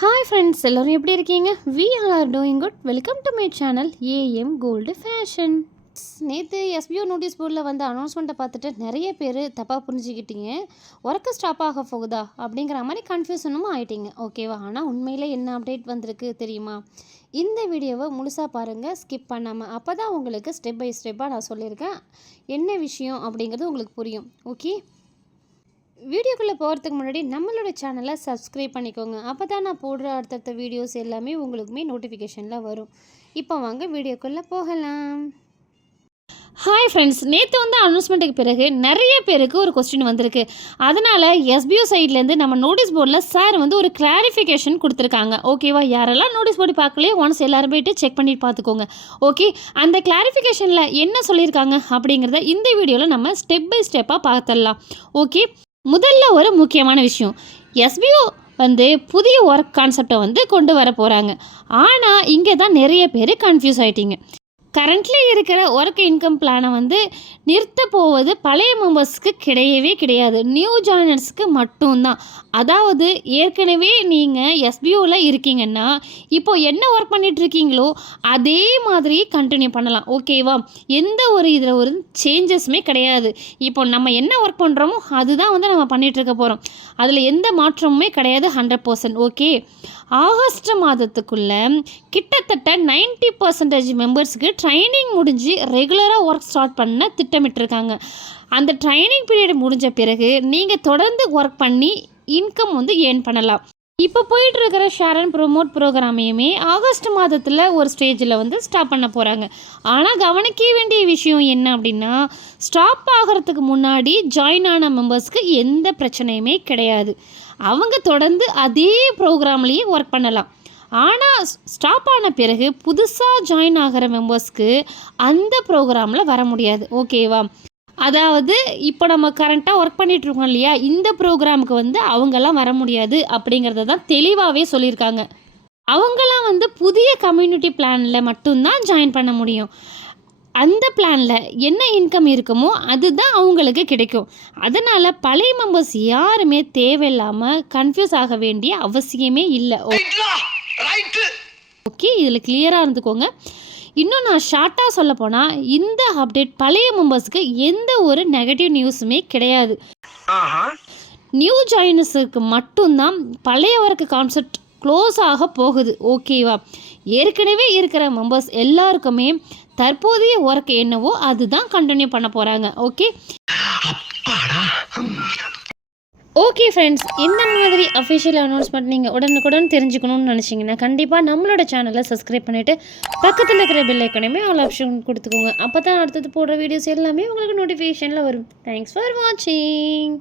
Hi friends, எல்லாரும் எப்படி இருக்கீங்க? We all are doing good. Welcome to my channel AM Gold Fashion. நேற்று SPO notice போர்டில் வந்து அனௌன்ஸ்மெண்ட்டை பார்த்துட்டு நிறைய பேர் தப்பாக புரிஞ்சுக்கிட்டீங்க. ஒர்க்கு ஸ்டாப் ஆக போகுதா அப்படிங்கிற மாதிரி கன்ஃபியூஷனும் ஆகிட்டீங்க. ஓகேவா? ஆனால் உண்மையில் என்ன அப்டேட் வந்திருக்கு தெரியுமா? இந்த வீடியோவை முழுசாக பாருங்கள், ஸ்கிப் பண்ணாமல். அப்போ தான் உங்களுக்கு ஸ்டெப் பை ஸ்டெப்பாக நான் சொல்லியிருக்கேன் என்ன விஷயம் அப்படிங்கிறது உங்களுக்கு புரியும். ஓகே, வீடியோக்குள்ளே போகிறதுக்கு முன்னாடி நம்மளோட சேனலை சப்ஸ்கிரைப் பண்ணிக்கோங்க. அப்போ தான் நான் போடுற அடுத்தடுத்த வீடியோஸ் எல்லாமே உங்களுக்குமே நோட்டிஃபிகேஷனில் வரும். இப்போ வாங்க வீடியோக்குள்ளே போகலாம். ஹாய் ஃப்ரெண்ட்ஸ், நேற்று வந்து அனௌன்ஸ்மெண்ட்டுக்கு பிறகு நிறைய பேருக்கு ஒரு கொஸ்டின் வந்திருக்கு. அதனால் எஸ்பிஓ சைட்லேருந்து நம்ம நோட்டீஸ் போர்டில் சார் வந்து ஒரு கிளாரிஃபிகேஷன் கொடுத்துருக்காங்க. ஓகேவா? யாரெல்லாம் நோட்டீஸ் போர்டு பார்க்கலையே ஒன்ஸ் எல்லோரும் போய்ட்டு செக் பண்ணி பார்த்துக்கோங்க. ஓகே, அந்த கிளாரிஃபிகேஷனில் என்ன சொல்லியிருக்காங்க அப்படிங்கிறத இந்த வீடியோவில் நம்ம ஸ்டெப் பை ஸ்டெப்பாக பார்த்துடலாம். ஓகே, முதல்ல ஒரு முக்கியமான விஷயம், எஸ்பிஓ வந்து புதிய ஒர்க் கான்செப்டை வந்து கொண்டு வர போகிறாங்க. ஆனால் இங்கே தான் நிறைய பேர் கன்ஃபியூஸ் ஆகிட்டீங்க. கரண்ட்லி இருக்கிற ஒர்க் இன்கம் பிளானை வந்து நிறுத்த போவது பழைய மெம்பர்ஸ்க்கு கிடையவே கிடையாது, நியூ ஜாயினர்ஸ்க்கு மட்டும்தான். அதாவது ஏற்கனவே நீங்கள் எஸ்பிஓவில் இருக்கீங்கன்னா இப்போது என்ன ஒர்க் பண்ணிகிட்ருக்கீங்களோ அதே மாதிரி கண்டினியூ பண்ணலாம். ஓகேவா? எந்த ஒரு இதில் ஒரு சேஞ்சஸுமே கிடையாது. இப்போ நம்ம என்ன ஒர்க் பண்ணுறோமோ அதுதான் வந்து நம்ம பண்ணிகிட்ருக்க போகிறோம். அதில் எந்த மாற்றமுமே கிடையாது, 100%. ஓகே, ஆகஸ்ட் மாதத்துக்குள்ளே கிட்டத்தட்ட 90% மெம்பர்ஸுக்கு ட்ரைனிங் முடிஞ்சு ரெகுலராக ஒர்க் ஸ்டார்ட் பண்ண திட்டமிட்டிருக்காங்க. அந்த ட்ரைனிங் பீரியட் முடிஞ்ச பிறகு நீங்கள் தொடர்ந்து ஒர்க் பண்ணி இன்கம் வந்து ஏர்ன் பண்ணலாம். இப்போ போயிட்டுருக்கிற ஷேர் அண்ட் ப்ரோமோட் ப்ரோக்ராமையுமே ஆகஸ்ட் மாதத்தில் ஒரு ஸ்டேஜில் வந்து ஸ்டாப் பண்ண போகிறாங்க. ஆனால் கவனிக்க வேண்டிய விஷயம் என்ன அப்படின்னா, ஸ்டாப் ஆகிறதுக்கு முன்னாடி ஜாயின் ஆன மெம்பர்ஸ்க்கு எந்த பிரச்சனையுமே கிடையாது. அவங்க தொடர்ந்து அதே ப்ரோக்ராம்லேயே ஒர்க் பண்ணலாம். ஆனால் ஸ்டாப் ஆன பிறகு புதுசாக ஜாயின் ஆகிற மெம்பர்ஸ்க்கு அந்த ப்ரோக்ராமில் வர முடியாது. ஓகேவா? அதாவது இப்போ நம்ம கரண்ட்டாக ஒர்க் பண்ணிகிட்ருக்கோம் இல்லையா, இந்த ப்ரோக்ராமுக்கு வந்து அவங்கெல்லாம் வர முடியாது அப்படிங்கிறத தான் தெளிவாகவே சொல்லியிருக்காங்க. அவங்களாம் வந்து புதிய கம்யூனிட்டி பிளானில் மட்டும்தான் ஜாயின் பண்ண முடியும். அந்த பிளானில் என்ன இன்கம் இருக்குமோ அதுதான் அவங்களுக்கு கிடைக்கும். அதனால் பழைய மெம்பர்ஸ் யாருமே தேவையில்லாமல் கன்ஃபியூஸ் ஆக வேண்டிய அவசியமே இல்லை. ஓகே, இதில் கிளியராக இருந்துக்கோங்க. இன்னும் நான் ஷார்ட்டாக சொல்ல போனால், இந்த அப்டேட் பழைய மெம்பர்ஸுக்கு எந்த ஒரு நெகட்டிவ் நியூஸுமே கிடையாது. நியூ ஜாயினர்ஸுக்கு மட்டும்தான் பழைய ஒர்க்கு கான்செப்ட் க்ளோஸ் ஆக போகுது. ஓகேவா? ஏற்கனவே இருக்கிற மெம்பர்ஸ் எல்லாருக்குமே தற்போதைய ஒர்க் என்னவோ அதுதான் கண்டினியூ பண்ண போகிறாங்க. ஓகே ஓகே ஃப்ரெண்ட்ஸ், இந்த மாதிரி அஃபிஷியல் அனௌன்ஸ்மெண்ட் நீங்கள் உடனுக்குடன் தெரிஞ்சுக்கணும்னு நினச்சிங்கன்னா கண்டிப்பாக நம்மளோட சேனலை சப்ஸ்கிரைப் பண்ணிவிட்டு பக்கத்தில் இருக்கிற பெல் ஐக்கானையுமே ஆல் ஆப்ஷன் கொடுத்துக்கோங்க. அப்போ தான் அடுத்தது போடுற வீடியோஸ் எல்லாமே உங்களுக்கு நோட்டிஃபிகேஷனில் வரும். தேங்க்ஸ் ஃபார் வாட்சிங்.